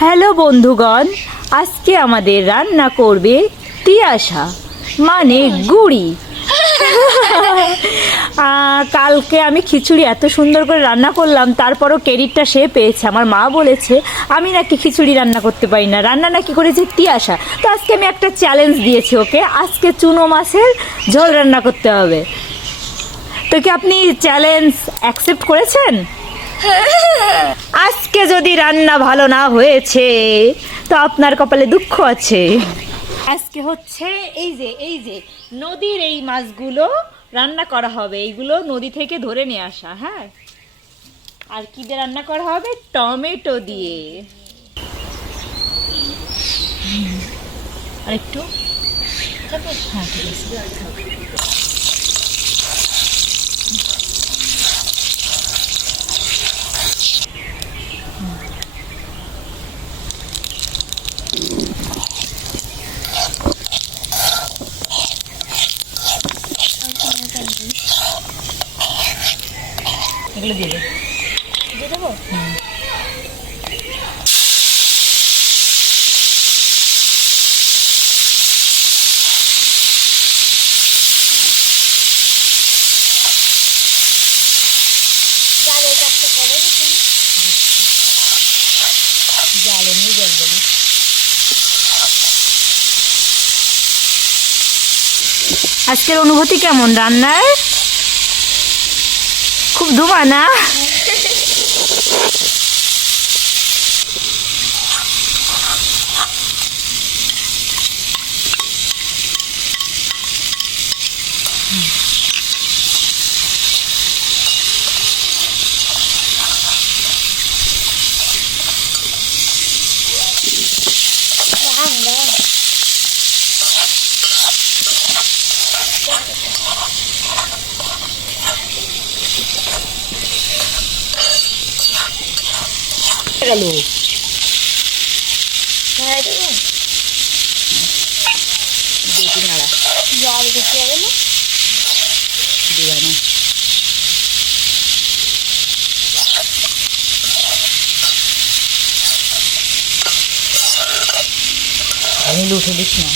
Hello বন্ধুগণ, আজকে আমাদের রান্না করবে তিয়াশা মানে গুড়ি। কালকে আমি খিচুড়ি এত সুন্দর করে রান্না করলাম, তারপরও ক্রেডিটটা সে পেয়েছে। আমার মা বলেছে আমি নাকি খিচুড়ি রান্না করতে পারি না, রান্না নাকি করেছে তিয়াশা। তো আজকে আমি একটা চ্যালেঞ্জ দিয়েছি ওকে, আজকে চুনো মাছের ঝোল রান্না করতে হবে। তো কি আপনি চ্যালেঞ্জ অ্যাকসেপ্ট করেছেন? আজকে যদি রান্না ভালো না হয়েছে তো আপনার কপালে দুঃখ আছে। আজকে হচ্ছে এই যে নদীর এই মাছগুলো রান্না করা হবে, এইগুলো নদী থেকে ধরে নিয়ে আসা। হ্যাঁ, আর কি দিয়ে রান্না করা হবে? টমেটো দিয়ে। আর একটু হ্যাঁ, ঠিক আছে। এগুলো দিয়ে দেবো। আজকের অনুভূতি কেমন রান্নার? খুব ধোঁয়া না? গেল আমি উঠে দিস না।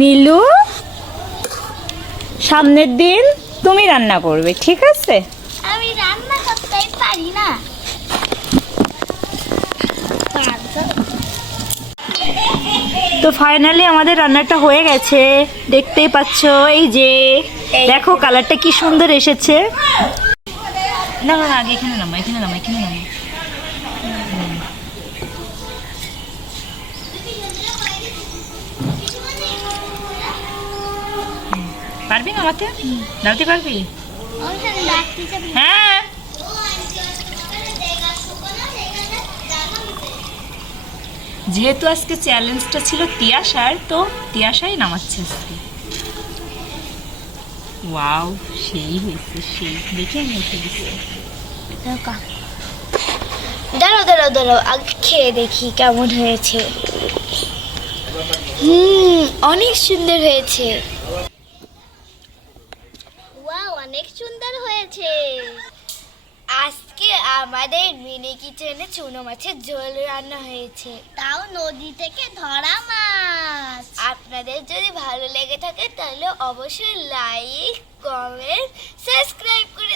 নীলু, সামনের দিন তুমি রান্না করবে, ঠিক আছে? আমি রান্না করতেই পারি না। তো ফাইনালি আমাদের রান্নাটা হয়ে গেছে, দেখতেই পাচ্ছ। এই যে দেখো কালারটা কি সুন্দর এসেছে। না না আগে এখানে নামা, এখানে নামা, এখানে নামা। পারবি না আমাকে দাঁড়াতে পারবি? হ্যাঁ, যেহেতু আজকে চ্যালেঞ্জটা ছিল তিয়াশার, তো তিয়াশাই নামাচ্ছে আজকে। ওয়াও, সেই হয়েছে, সেই দেখে আমি উঠে দিচ্ছি। দাঁড়াও আগে খেয়ে দেখি কেমন হয়েছে। অনেক সুন্দর হয়েছে। ওয়াও, অনেক সুন্দর হয়েছে। আজকে আমাদের মিনি কিচেনে চুনো মাছের ঝোল রান্না হয়েছে, তাও নদী থেকে ধরা মাছ। আপনাদের যদি ভালো লেগে থাকে তাহলে অবশ্যই লাইক, কমেন্ট, সাবস্ক্রাইব করে